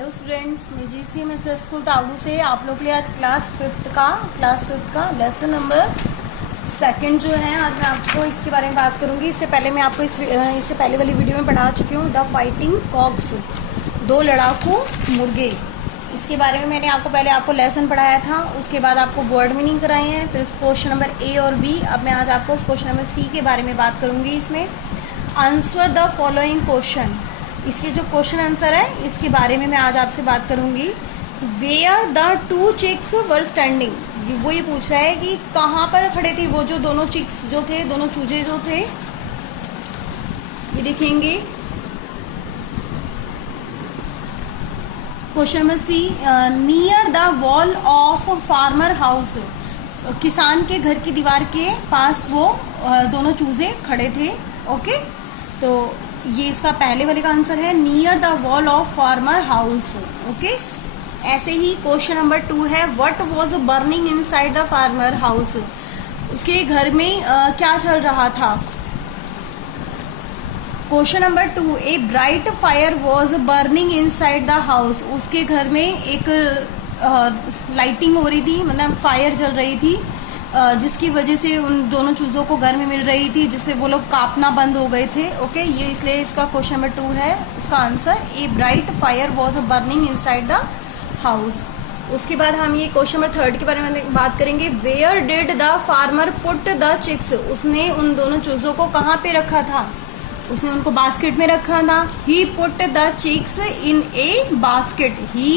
Hello students, निजी C M S school Tauru से आप लोग के लिए आज क्लास फिफ्थ का लेसन नंबर 2 जो है आज मैं आपको इसके बारे में बात करूंगी। इससे पहले मैं आपको इससे पहले वाली वीडियो में पढ़ा चुकी हूँ द फाइटिंग कॉक्स, 2 लड़ाकू मुर्गे। इसके बारे में मैंने आपको लेसन पढ़ाया था, उसके बाद आपको वर्ड मीनिंग कराए हैं, फिर क्वेश्चन नंबर ए और बी। अब मैं आज आपको क्वेश्चन नंबर सी के बारे में बात करूंगी। इसमें आंसर द फॉलोइंग क्वेश्चन, इसके जो क्वेश्चन आंसर है इसके बारे में मैं आज आपसे बात करूंगी। Where the 2 chicks were standing, वो ये पूछ रहा है कि कहाँ पर खड़े थे वो जो दोनों चिक्स जो थे, दोनों चूजे जो थे। ये देखेंगे question number C, near the wall of farmer house, किसान के घर की दीवार के पास वो दोनों चूजे खड़े थे। ओके, तो ये इसका पहले वाले का आंसर है, near the wall of farmer house. Okay, ऐसे ही क्वेश्चन नंबर 2 है, what was burning inside the farmer house, उसके घर में क्या चल रहा था। Question number 2, a bright fire was burning inside the house, उसके घर में एक लाइटिंग हो रही थी, मतलब फायर जल रही थी, जिसकी वजह से उन दोनों चूजों को गर्मी मिल रही थी, जिससे वो लोग कांपना बंद हो गए थे। ओके, ये इसलिए इसका क्वेश्चन नंबर 2 है इसका answer, a bright fire was burning inside the house. उसके बाद हम ये क्वेश्चन नंबर 3 के बारे में बात करेंगे। Where did the farmer put the chicks, उसने उन दोनों चूजों को कहाँ पे रखा था, उसने उनको बास्केट में रखा था। He put the chicks in a basket, he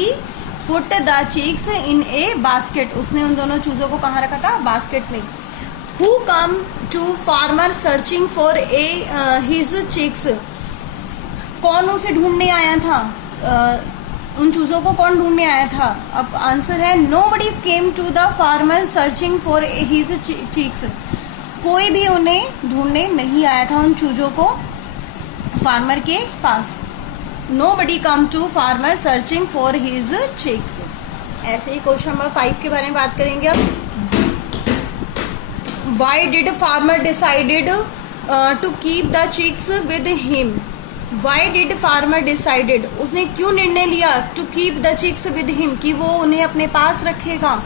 put the chicks in a basket, उसने उन दोनों चूजों को कहाँ रखा था, बास्केट में। Who come to farmer searching for his chicks, कौन उसे ढूंढने आया था, उन चूजों को कौन ढूंढने आया था। अब आंसर है, nobody came to the farmer searching for his chicks, कोई भी उन्हें ढूंढने नहीं आया था उन चूजों को फार्मर के पास। Nobody come to farmer searching for his chicks। ऐसे ही क्वेश्चन नंबर 5 के बारे में बात करेंगे अब। Why did farmer decided to keep the chicks with him? Why did farmer decided, उसने क्यों निर्णय लिया to keep the chicks with him, कि वो उन्हें अपने पास रखेगा।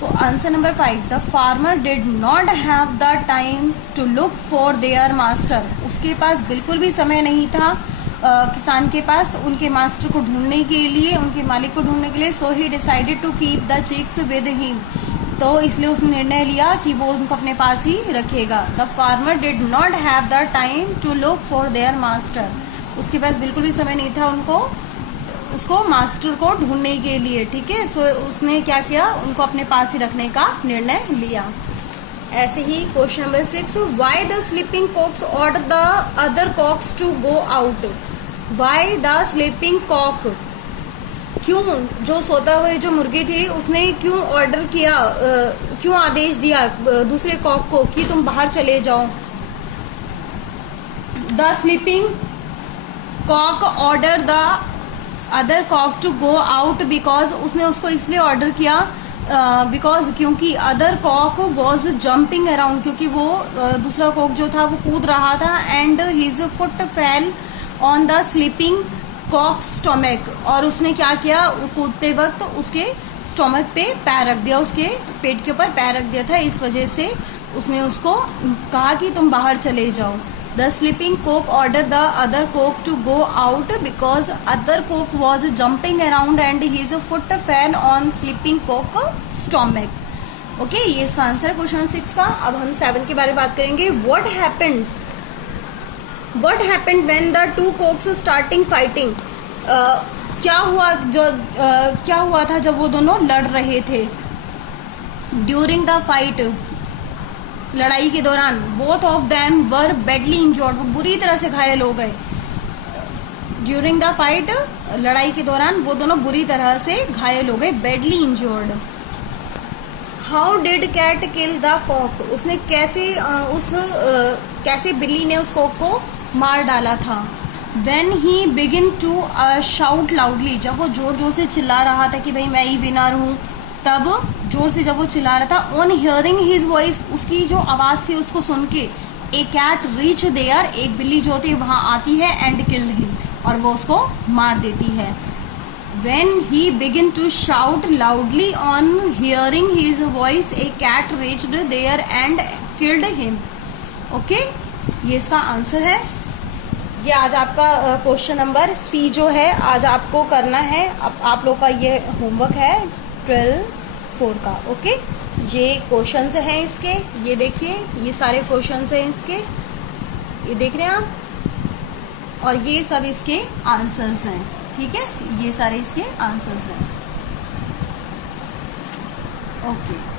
तो answer number 5, the farmer did not have the time to look for their master, उसके पास बिल्कुल भी समय नहीं था किसान के पास उनके मास्टर को ढूंढने के लिए, उनके मालिक को ढूंढने के लिए। So he decided to keep the chicks with him, तो इसलिए उसने निर्णय लिया कि वो उनको अपने पास ही रखेगा। The farmer did not have the time to look for their master, उसके पास बिल्कुल भी समय नहीं था उसको मास्टर को ढूंढने के लिए। ठीक है, सो उसने क्या किया, उनको अपने पास ही रखने का निर्णय लिया। ऐसे ही question number 6, why the sleeping cocks order the other cocks to go out. Why the sleeping cock, क्यों जो सोता हुए जो मुर्गी थी उसने क्यों ऑर्डर किया, क्यों आदेश दिया दूसरे कॉक को कि तुम बाहर चले जाओ। The sleeping cock order the other cock to go out because, उसने उसको इसलिए ऑर्डर किया बिकॉज क्योंकि other cock was jumping around, क्योंकि वो दूसरा कॉक जो था वो कूद रहा था। And his foot fell on the sleeping cock stomach, और उसने क्या किया, कूदते वक्त उसके स्टोमक पे पैर रख दिया, उसके पेट के ऊपर पैर रख दिया था, इस वजह से उसने उसको कहा कि तुम बाहर चले जाओ। The sleeping cock ordered the other cock to go out because other cock was jumping around and his foot fell on sleeping cock stomach। Okay, ये इसका आंसर है क्वेश्चन 6 का। अब हम 7 के बारे में बात करेंगे। What happened when the 2 cocks starting fighting? क्या हुआ था जब वो दोनों लड़ रहे थे। During the fight, लड़ाई के दौरान, both of them were badly injured, वो बुरी तरह से घायल हो गए। ड्यूरिंग द फाइट, लड़ाई के दौरान वो दोनों बुरी तरह से घायल हो गए, badly injured. How did cat kill the cock, उसने कैसे बिल्ली ने उस कॉक को मार डाला था। When he begin to shout loudly, जब वो जोर जोर से चिल्ला रहा था कि भाई मैं ही विनर हूँ, तब जोर से जब वो चिल्ला रहा था, ऑन हियरिंग हिज वॉइस, उसकी जो आवाज थी उसको सुन के, ए कैट रीच देयर, एक बिल्ली जो होती है वहां आती है, एंड किल हिम, और वो उसको मार देती है। When he began to shout loudly on hearing his voice, a cat reached there and killed him. Okay, ये इसका आंसर है। ये आज आपका क्वेश्चन नंबर सी जो है आज आपको करना है। अब आप लोग का ये होमवर्क है 12-4 का। ओके, ये क्वेश्चंस हैं इसके, ये देखिए ये सारे क्वेश्चंस हैं इसके, ये देख रहे हैं आप, और ये सब इसके आंसर्स हैं। ठीक है, ये सारे इसके आंसर्स हैं। ओके।